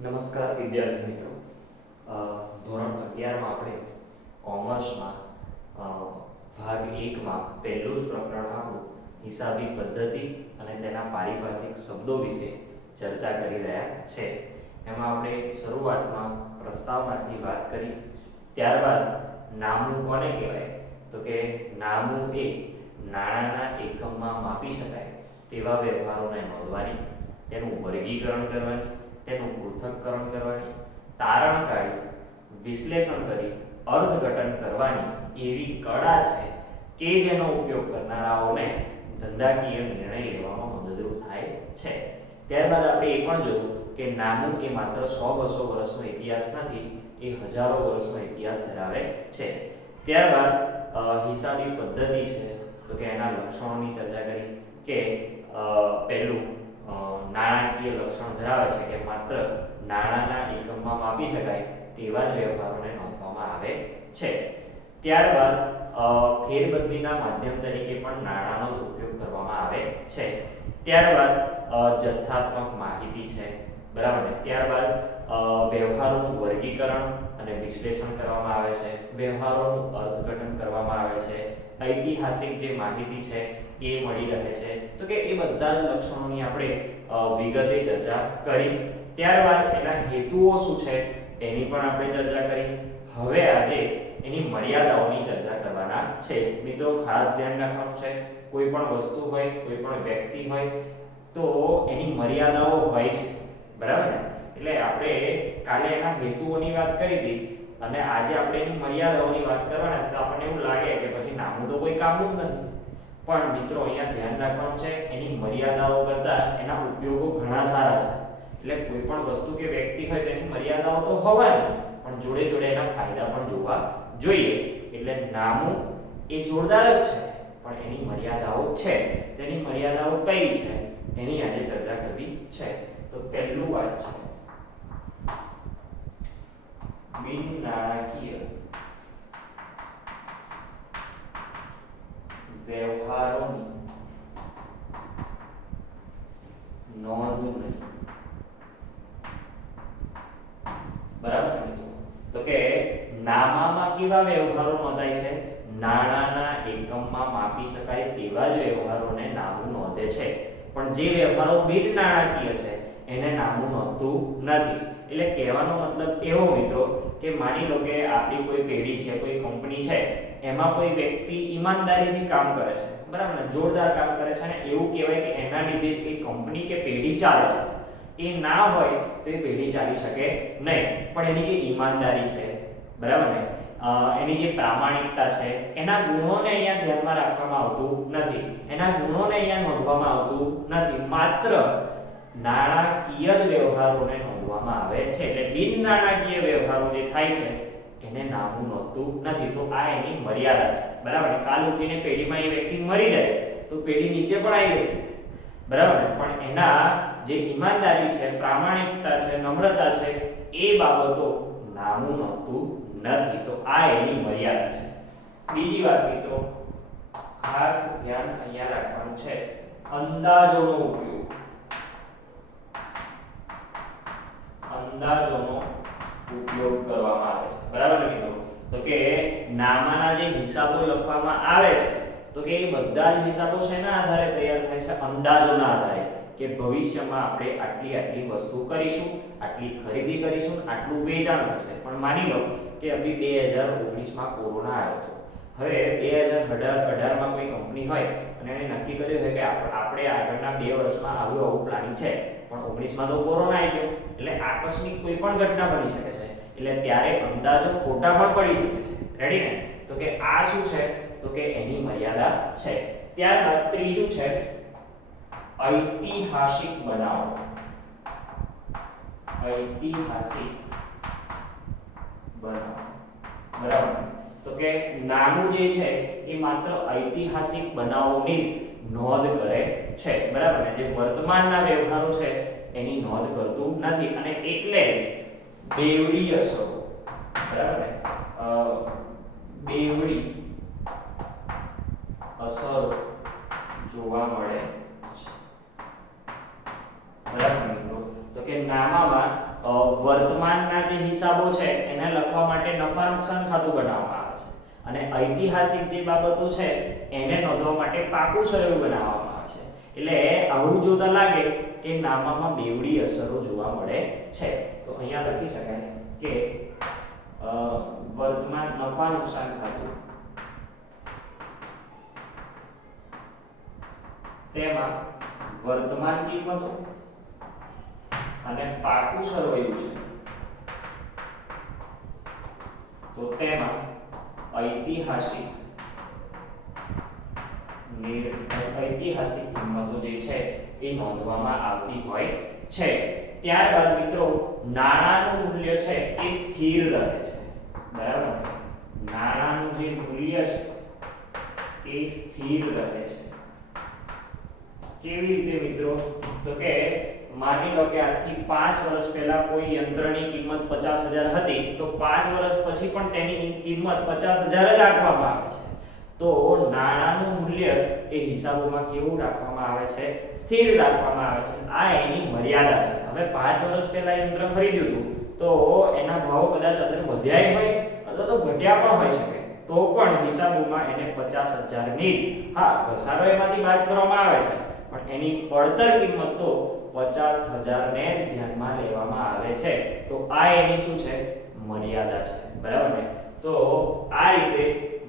નમસ્કાર વિદ્યાર્થી મિત્રો. ધોરણ 11 માં આપણે કોમર્સમાં ભાગ 1 માં પહેલું જ પ્રકરણ આપણું હિસાબી પદ્ધતિ અને તેના પારિભાષિક શબ્દો વિશે ચર્ચા કરી રહ્યા છે. એમાં આપણે શરૂઆતમાં પ્રસ્તાવનાથી વાત કરી, ત્યારબાદ નામું કોને કહેવાય તો કે નામું એ નાણાંના એકમમાં માપી શકાય તેવા વ્યવહારોને નોંધવાની, તેનું વર્ગીકરણ કરવાની, તેનું પૃથક્કરણ કરવાની, તારણ કાઢી વિશ્લેષણ કરી અર્થઘટન કરવાની એવી કળા છે કે જેનો ઉપયોગ કરનારાઓને ધંધાકીય નિર્ણય લેવામાં મદદરૂપ થાય છે. ત્યારબાદ આપણે એ પણ જોયું કે નામું એ માત્ર 100-200 વર્ષનો ઇતિહાસ નથી, એ હજારો વર્ષનો ઇતિહાસ ધરાવે છે. ત્યારબાદ હિસાબી પદ્ધતિ છે તો કે એના લક્ષણોની ચર્ચા કરી કે પહેલું નાણાકીય લક્ષણ ધરાવે છે કે માત્ર નાણાંના એકમમાં માપી શકાય તેવા જ વ્યવહારોને નોંધવામાં આવે છે. ત્યારબાદ ફેરબદલીના માધ્યમ તરીકે પણ નાણાંનો ઉપયોગ કરવામાં આવે છે. ત્યારબાદ જથ્થાત્મક માહિતી છે, બરાબર ને. ત્યારબાદ વ્યવહારોનું વર્ગીકરણ અને વિશ્લેષણ કરવામાં આવે છે, વ્યવહારોનું અર્થઘટન કરવામાં આવે છે, ઐતિહાસિક જે માહિતી છે એ મળી રહે છે. તો કે એ બધા જ લક્ષણોની આપણે વિગતે ચર્ચા કરી. ત્યારબાદ એના હેતુઓ શું છે એની પણ આપણે ચર્ચા કરી. હવે આજે એની મર્યાદાઓની ચર્ચા કરવાના છે. મિત્રો ખાસ ધ્યાન રાખવાનું છે, કોઈ પણ વસ્તુ હોય, કોઈ પણ વ્યક્તિ હોય તો એની મર્યાદાઓ હોય છે, બરાબર ને. એટલે આપણે કાલે એના હેતુઓની વાત કરી હતી અને આજે આપણે એની મર્યાદાઓની વાત કરવાના છે. તો આપણને એવું લાગે કે પછી નામું તો કોઈ કામનું જ નથી, પણ મિત્રો અહીંયા ધ્યાન રાખવાનું છે, એની મર્યાદાઓ કરતાં એના ઉપયોગો ઘણા સારા છે. એટલે કોઈ પણ વસ્તુ કે વ્યક્તિ હોય તેની મર્યાદાઓ તો હોવાની, પણ જોડે જોડે એના ફાયદા પણ જોવા જોઈએ. એટલે નામું એ જોરદાર જ છે, પણ એની મર્યાદાઓ છે. તેની મર્યાદાઓ કઈ છે એની આજે ચર્ચા કરવી છે. તો પહેલું વાત છે બિન નાણાકીય વ્યવહારોની નોંધ નહીં, બરાબર મિત્રો. તો કે નામામાં કેવા વ્યવહારો નોંધાય છે? નાણાંના એકમમાં માપી શકાય તેવા જ વ્યવહારોને નામું નોંધે છે. પણ જે વ્યવહારો બિન નાણાકીય છે એને નામું નોંધતું નથી. એટલે કહેવાનો મતલબ એવો મિત્રો કે માની લો કે આપણી કોઈ પેઢી છે, કોઈ કંપની છે, એમાં કોઈ વ્યક્તિ ઈમાનદારીથી કામ કરે છે, બરાબર ને, જોરદાર કામ કરે છે અને એવું કહેવાય કે એના લીધે એ કંપની કે પેઢી ચાલે છે. એ ના હોય તો એ પેઢી ચાલી શકે નહીં. પણ એની જે ઈમાનદારી છે, બરાબર ને, એની જે પ્રામાણિકતા છે, એના ગુણોને અહીંયા ધ્યાનમાં રાખવામાં આવતું નથી, એના ગુણોને અહીંયા નોંધવામાં આવતું નથી. માત્ર નાણાકીય જ વ્યવહારોને નોંધવામાં આવે છે. એટલે બિન નાણાકીય વ્યવહારો જે થાય છે એને નામું નોંધતું નથી. તો આ એની મર્યાદા છે, બરાબર. કાલ ઉઠીને પેઢીમાં એ વ્યક્તિ મરી જાય તો પેઢી નીચે પણ આવી જશે, બરાબર. પણ એના જે ઈમાનદારી છે, પ્રામાણિકતા છે, નમ્રતા છે, એ બાબતો નામું નોંધતું નથી. તો આ એની મર્યાદા છે. બીજી વાત મિત્રો ખાસ ધ્યાન અહીંયા રાખવાનું છે, અંદાજોનો ઉપયોગ. અંદાજોનો ઉપયોગ કરવામાં આવે છે, બરાબર ને મિત્રો. તો કે નામાના જે હિસાબો લખવામાં આવે છે તો કે એ બધા જ હિસાબો શેના આધારે તૈયાર થાય છે? અંદાજોના આધારે. કે ભવિષ્યમાં આપણે આટલી વસ્તુ કરીશું, આટલી ખરીદી કરીશું, આટલું વેચાણ થશે. પણ માની લો કે અભી 2019માં કોરોના આવ્યો હતો. હવે 2018 માં કોઈ કંપની હોય અને એને નક્કી કર્યું હોય કે આપણે આગળના 2 વર્ષમાં આવું પ્લાનિંગ છે, પણ 19માં તો કોરોના આવી ગયો. એટલે આકસ્મિક કોઈ પણ ઘટના બની શકે છે. એટલે ત્યારે અંદાજો ખોટા પણ પડી શકે છે. રેડી ને? તો કે આ શું છે? તો કે એની મર્યાદા છે. ત્યારબાદ ત્રીજું છે ઐતિહાસિક બનાવો. ઐતિહાસિક બનાવો, બરાબર. તો કે નામું જે છે એ માત્ર ઐતિહાસિક બનાવોની નોંધ કરે છે, બરાબર ને. જે વર્તમાનના વ્યવહારો છે એની નોંધ કરતું નથી. અને એટલે જ બેવડી અસરો, બરાબર ને, બેવડી અસરો જોવા મળે છે, બરાબર મિત્રો. તો કે નામામાં વર્તમાનના જે હિસાબો છે એને લખવા માટે નફા નુકસાન ખાતું બનાવવામાં આવે છે અને ઐતિહાસિક જે બાબતો છે એને નોંધવા માટે પાકું સરવૈયું બનાવવામાં આવે છે. એટલે આવું જોતા લાગે કે નામામાં બેવડી અસરો જોવા મળે છે. તો અહીંયા લખી શકાય કે વર્તમાન નફા નુકસાન ખાતું તેમાં વર્તમાન કિંમતો અને પાકું સરવૈયું છે તો તેમાં ઐતિહાસિક કિંમતો જે છે એ નોંધવામાં આવતી હોય છે. ત્યારબાદ મિત્રો નાણાંનું મૂલ્ય છે એ સ્થિર રહે છે. બરાબર, નાણાંનું જે મૂલ્ય છે એ સ્થિર રહે છે. કેવી રીતે મિત્રો? તો કે માની લો કે આજથી 5 વર્ષ પહેલા કોઈ યંત્રની કિંમત 50,000 હતી તો 5 વર્ષ પછી પણ તેની કિંમત 50,000 જ રાખવામાં આવે છે. તો નાણાંનું મૂલ્ય એ હિસાબોમાં કેવું રાખવામાં આવે છે? સ્થિર રાખવામાં આવે છે. આ એની મર્યાદા છે. હવે 5 વર્ષ પહેલા યંત્ર ખરીદ્યું હતું તો એના ભાવ કદાચ અંદર વધ્યા હોય અથવા તો ઘટ્યા પણ હોઈ શકે, તો પણ હિસાબોમાં એને 50,000 ની ઘસારો એમાંથી બાદ કરવામાં આવે છે, પણ એની પડતર કિંમત તો 50,000 ને જ ધ્યાનમાં લેવામાં આવે છે. તો આ એની શું છે? મર્યાદા છે. બરાબર ને? તો આ રીતે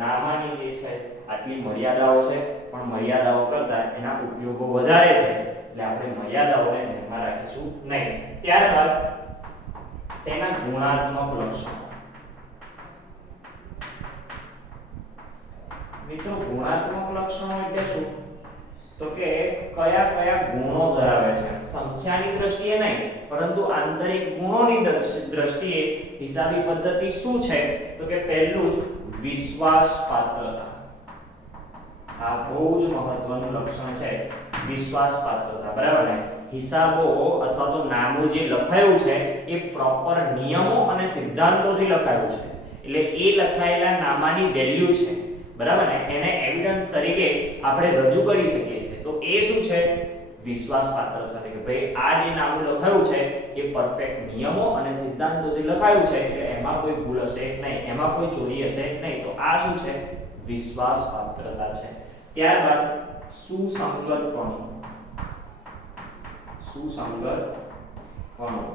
નામાની જે છે આટલી મર્યાદાઓ છે, પણ મર્યાદાઓ કરતા એના ઉપયોગો વધારે છે, એટલે આપણે મર્યાદાઓને ધ્યાનમાં રાખીશું નહીં. ત્યારબાદ તેના ગુણાત્મક લક્ષણો. મિત્રો ગુણાત્મક લક્ષણો એટલે શું? તો કે કયા કયા ગુણો ધરાવે છે? સંખ્યાની દ્રષ્ટિએ નહીં, પરંતુ આંતરિક ગુણોની દ્રષ્ટિએ હિસાબી પદ્ધતિ શું છે? તો કે પહેલું જ વિશ્વાસપાત્રતા. આ બહુ જ મહત્વનું લક્ષણ છે, વિશ્વાસપાત્રતા. બરાબર ને? હિસાબો અથવા તો નામું જે લખાયું છે એ પ્રોપર નિયમો અને સિદ્ધાંતોથી લખાયું છે. એટલે એ લખાયેલા નામાની વેલ્યુ છે, બરાબર ને, એને એવિડન્સ તરીકે આપણે રજૂ કરી શકીએ છીએ. તો એ શું છે? વિશ્વાસપાત્ર છે. કે ભાઈ આ જે નામું લખાયું છે એ પરફેક્ટ નિયમો અને સિદ્ધાંતોથી લખાયું છે, એટલે એમાં કોઈ ભૂલ હશે નહીં, એમાં કોઈ ચોરી હશે નહીં. તો આ શું છે? વિશ્વાસપાત્રતા છે. ત્યારબાદ સુસંગતપણું.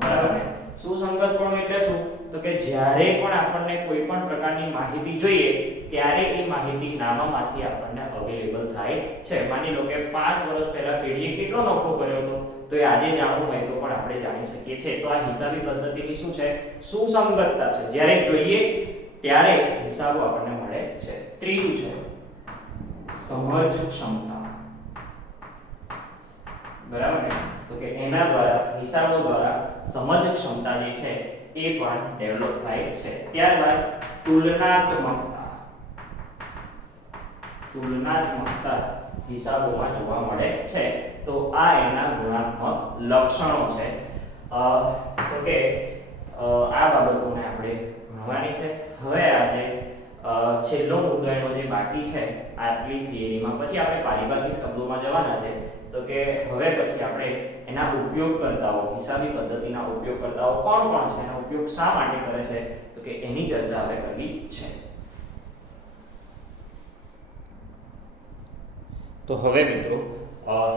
બરાબર ને? સુસંગતપણું એટલે શું? તો કે જ્યારે પણ આપણને કોઈ પણ પ્રકારની માહિતી જોઈએ ત્યારે એ માહિતી નામામાંથી આપણને અવેલેબલ થાય છે. માની લો કે 5 વર્ષ પહેલા પેઢીએ કેટલો નફો કર્યો હતો, તો એ આજે જાણવું હોય તો પણ આપણે જાણી શકીએ છીએ. તો આ હિસાબી પદ્ધતિની શું છે? સુસંગતતા છે. જ્યારે જોઈએ ત્યારે હિસાબો આપણને મળે છે. ત્રીજું છે સમજ ક્ષમતા. બરાબર ને? તો કે એના દ્વારા, હિસાબો દ્વારા સમજ ક્ષમતા જે છે એ પણ ડેવલપ થાય છે. ત્યારબાદ તુલનાત્મકતા હિસાબોમાં જોવા મળે છે. તો આ એના ગુણાત્મક લક્ષણો છે. તો કે આ બાબતોને આપણે ભણવાની છે. હવે આજે છેલ્લો મુદ્દો એનો જે બાકી છે આટલી થિયરીમાં, પછી આપણે પારિભાષિક શબ્દોમાં જવાના છે. તો કે હવે પછી આપણે એના ઉપયોગકર્તાઓ, હિસાબી પદ્ધતિના ઉપયોગકર્તાઓ કોણ કોણ છે, એનો ઉપયોગ શા માટે કરે છે, તો કે એની ચર્ચા હવે કરવી છે. તો હવે મિત્રો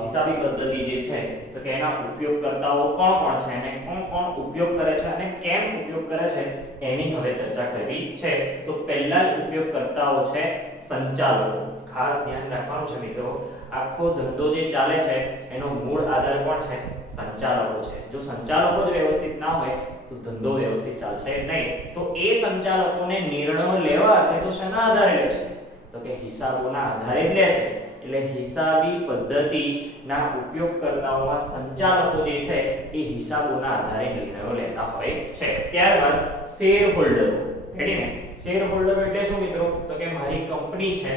હિસાબી પદ્ધતિ જે છે તો કે એના ઉપયોગકર્તાઓ કોણ કોણ છે અને કોણ ઉપયોગ કરે છે અને કેમ ઉપયોગ કરે છે એની હવે ચર્ચા કરવી છે. તો પહેલા જ ઉપયોગકર્તાઓ છે સંચાલકો. ખાસ ધ્યાન રાખવાનું છે મિત્રો, આખો ધંધો જે ચાલે છે એનો મૂળ આધાર કોણ છે? સંચાલકો છે. જો સંચાલકો જ વ્યવસ્થિત ના હોય તો ધંધો વ્યવસ્થિત ચાલશે નહીં. તો એ સંચાલકોને નિર્ણયો લેવા હશે તો શેના આધારે લેશે? તો કે હિસાબોના આધારે જ લેશે. એટલે હિસાબી પદ્ધતિના ઉપયોગકર્તાઓમાં સંચાલકો જે છે એ હિસાબોના આધારે નિર્ણયો લેતા હોય છે. ત્યારબાદ શેર હોલ્ડરો. રેડી ને? શેર હોલ્ડરો એટલે શું મિત્રો? તો કે મારી કંપની છે,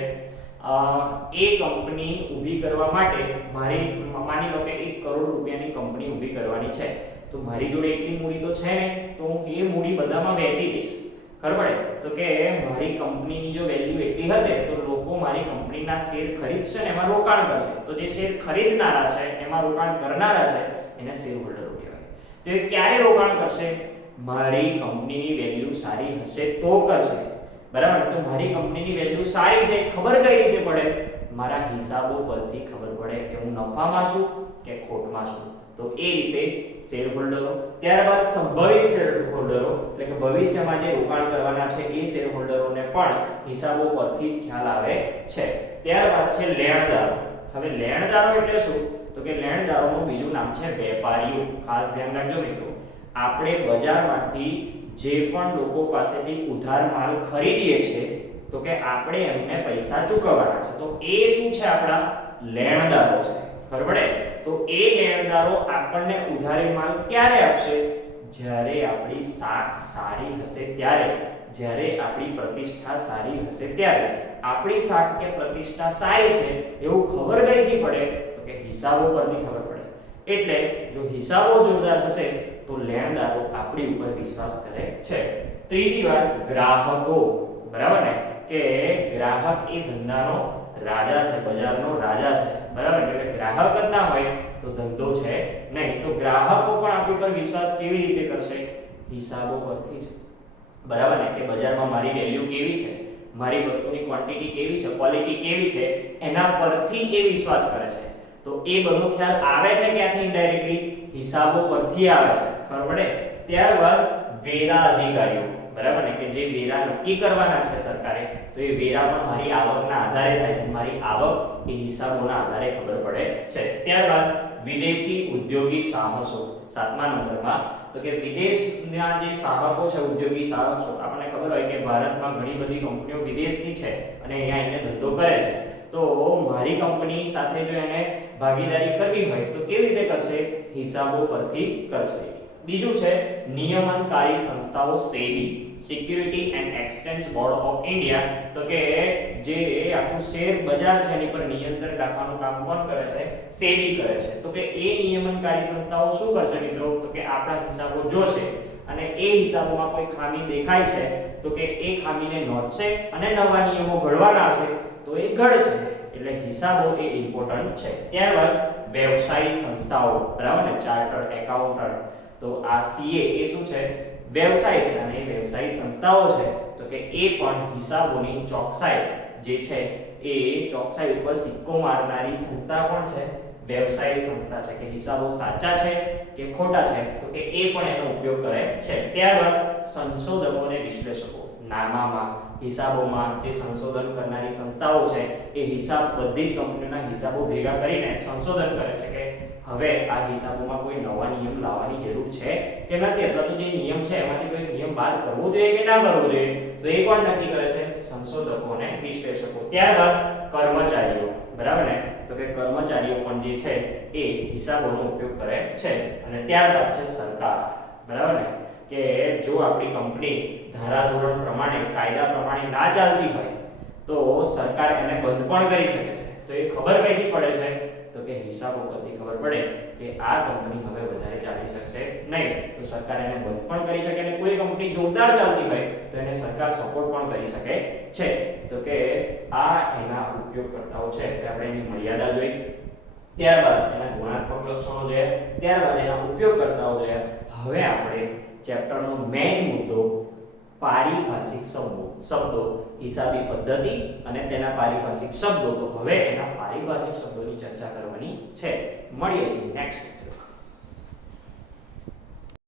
એ કંપની ઊભી કરવા માટે માની લો કે 1 કરોડ રૂપિયાની કંપની ઊભી કરવાની છે. તો મારી જોડે એટલી મૂડી તો છે ને, તો હું એ મૂડી બધામાં વહેંચી દઈશ. ખબર પડે? તો કે મારી કંપનીની જો વેલ્યુ એટલી હશે તો લોકો મારી કંપનીના શેર ખરીદશે ને એમાં રોકાણ કરશે. તો જે શેર ખરીદનારા છે, એમાં રોકાણ કરનારા છે, એને શેર હોલ્ડરો કહેવાય. તો એ ક્યારે રોકાણ કરશે? મારી કંપનીની વેલ્યુ સારી હશે તો કરશે, બરાબર. તો મારી કંપનીની વેલ્યુ સારી છે ખબર કઈ રીતે પડે? મારા હિસાબો પરથી ખબર પડે કે હું નફામાં છું કે ખોટમાં છું. તો એ રીતે શેર હોલ્ડરો, ત્યારબાદ સંભવિત શેર હોલ્ડરો એટલે કે ભવિષ્યમાં જે રોકાણ કરવાના છે એ શેર હોલ્ડરોને પણ હિસાબો પરથી જ ખ્યાલ આવે છે. ત્યારબાદ છે લેણદારો. હવે લેણદારો એટલે શું? તો કે લેણદારોનું બીજું નામ છે વેપારીઓ. ખાસ ધ્યાન રાખજો મિત્રો, આપણે બજારમાંથી જે પણ લોકો પાસેથી ઉધાર માલ ખરીદીએ છે તો કે આપણે એમને પૈસા ચૂકવવાના છે. તો એ શું છે? આપણા લેણદારો છે. ખબર પડે? તો એ લેણદારો આપણને ઉધારી માલ ક્યારે આપશે? જ્યારે આપણી સાખ સારી હશે ત્યારે, જ્યારે આપણી પ્રતિષ્ઠા સારી હશે ત્યારે. આપણી સાખ કે પ્રતિષ્ઠા સારી છે એવું ખબર કઈથી પડે? તો કે હિસાબો પરથી ખબર પડે. એટલે જો હિસાબો જોરદાર હશે તો લેણદારો આપણી ઉપર વિશ્વાસ કરે છે. ત્રીજી વાત, ગ્રાહકો. બરાબર ને? કે ગ્રાહક એ ધંધાનો રાજા છે, બજારનો રાજા છે. બરાબર? એટલે ગ્રાહક જ ના હોય તો ધંધો છે નહીં. તો ગ્રાહકો પણ આપણી પર વિશ્વાસ કેવી રીતે કરશે? હિસાબો પરથી જ. બરાબર ને? કે બજારમાં મારી વેલ્યુ કેવી છે, મારી વસ્તુની ક્વોન્ટિટી કેવી છે, ક્વોલિટી કેવી છે, એના પરથી એ વિશ્વાસ કરે છે. તો એ બધો ખ્યાલ આવે છે ક્યાંથી? ઇનડાયરેક્ટલી હિસાબો પરથી આવે છે. ખબર પડે? ત્યારબાદ વેરા અધિકારીઓ. બરાબર ને? કે જે વેરા નક્કી કરવાના છે સરકારે, તો એ વેરા પણ મારી આવકના આધારે થાય છે. મારી આવક એ હિસાબોના આધારે ખબર પડે છે. ત્યારબાદ વિદેશી ઉદ્યોગી સાહસો. 7મા નંબરમાં તો કે વિદેશના જે સાહકો છે, ઉદ્યોગી સાહસો, આપણને ખબર હોય કે ભારતમાં ઘણી બધી કંપનીઓ વિદેશની છે અને અહીંયા એને ધંધો કરે છે. તો મારી કંપની સાથે જો એને ભાગીદારી કરવી હોય તો કેવી રીતે કરશે? હિસાબો પરથી કરશે. બીજું છે નિયમનકારી સંસ્થાઓ SEBI, security and exchange board of India. તો કે જે આખું શેર બજાર છે એની પર નિયંત્રણ રાખવાનું કામ કોણ કરે છે? સેબી કરે છે. તો કે એ નિયમનકારી સંસ્થાઓ શું કરશે મિત્રો? તો કે આપણા હિસાબો જોશે અને એ હિસાબોમાં કોઈ ખામી દેખાય છે તો કે એ ખામીને નોંધશે અને નવા નિયમો ઘડવાના હશે તો એ ઘડશે. એટલે હિસાબો એ ઇમ્પોર્ટન્ટ છે. ત્યારબાદ વ્યવસાયી સંસ્થાઓ. બરાબર ને? Chartered accountant. તો આ સીએ એ શું છે? વ્યવસાય છે અને એ વ્યવસાયી સંસ્થાઓ છે. તો કે એ પણ હિસાબોની ચોકસાઈ જે છે એ ચોકસાઈ ઉપર સિક્કો મારનારી સંસ્થા પણ છે, વ્યવસાયી સંસ્થા છે. કે હિસાબો સાચા છે કે ખોટા છે તો કે એ પણ એનો ઉપયોગ કરે છે. ત્યારબાદ સંશોધકો અને વિશ્લેષકો. નામામાં, હિસાબોમાં જે સંશોધન કરનારી સંસ્થાઓ છે એ હિસાબ બધી જ કંપનીઓના હિસાબો ભેગા કરીને સંશોધન કરે છે કે હવે આ હિસાબોમાં કોઈ નવા નિયમ લાવવાની જરૂર છે કે નથી, અથવા તો જે નિયમ છે એમાંથી કોઈ નિયમ બાદ કરવો જોઈએ કે ના કરવો જોઈએ. તો એ કોણ નક્કી કરે છે? સંશોધકો અને વિશ્લેષકો. ત્યારબાદ કર્મચારીઓ. બરાબર ને? તો કે કર્મચારીઓ પણ જે છે એ હિસાબોનો ઉપયોગ કરે છે. અને ત્યારબાદ છે સરકાર. બરાબર ને? કે જો આપણી કંપની ધારાધોરણ પ્રમાણે, કાયદા પ્રમાણે ના ચાલતી હોય તો સરકાર એને બંધ પણ કરી શકે છે. તો એ ખબર કઈથી પડે છે? તો કે હિસાબો પરથી ખબર પડે કે આ કંપની હવે વધારે ચાલી શકશે નહીં. તો સરકાર એને બંધ પણ કરી શકે અને કોઈ કંપની જોરદાર ચાલતી હોય તો એને સરકાર સપોર્ટ પણ કરી શકે છે. તો કે આ એના ઉપયોગકર્તાઓ છે. તો આપણે એની મર્યાદા જોઈ, ત્યારબાદ એના ગુણાત્મક લક્ષણો જોયા, ત્યારબાદ એના ઉપયોગકર્તાઓ જોયા. હવે આપણે ચેપ્ટરનો મેઇન મુદ્દો પારિભાષિક શબ્દો, હિસાબી પદ્ધતિ અને તેના પારિભાષિક શબ્દો. તો હવે એના પારિભાષિક શબ્દોની ચર્ચા કરવાની છે. મળીએ છીએ નેક્સ્ટ